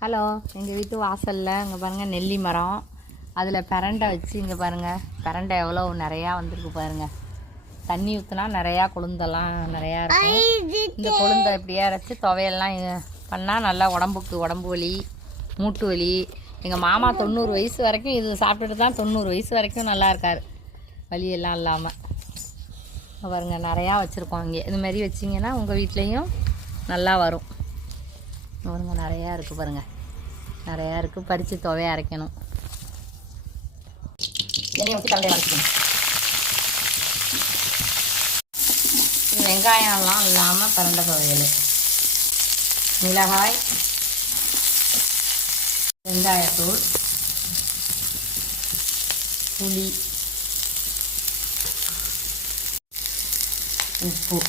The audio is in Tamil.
ஹலோ, எங்கள் வீட்டு வாசலில் இங்கே பாருங்கள் நெல்லி மரம். அதில் பிரண்டை வச்சு இங்கே பாருங்கள், பிரண்டை எவ்வளோ நிறையா வந்திருக்கு பாருங்கள். தண்ணி ஊற்றினா நிறையா கொழுந்தெல்லாம் நிறையா இருக்கும். இந்த கொழுந்தை இப்படியே அரைச்சி துவையெல்லாம் பண்ணால் நல்லா உடம்பு வலி, மூட்டு வலி. எங்கள் மாமா 90 வயசு வரைக்கும் இது சாப்பிட்டுட்டு தான் 90 வயசு வரைக்கும் நல்லா இருக்கார், வலியெல்லாம் இல்லாமல். பாருங்கள் நிறையா வச்சுருக்கோம். இங்கே இதுமாரி வச்சிங்கன்னா உங்கள் வீட்லேயும் நல்லா வரும். பாருங்க நிறையா இருக்குது பாருங்கள், நிறையா இருக்குது. பறித்து துவையை அரைக்கணும். எண்ணெய் ஊற்றி கலந்தையை வரைக்கணும். வெங்காயம்லாம் இல்லாமல் பிரண்டை துவையல். மிளகாய், வெங்காயத்தூள், புளி, உப்பு.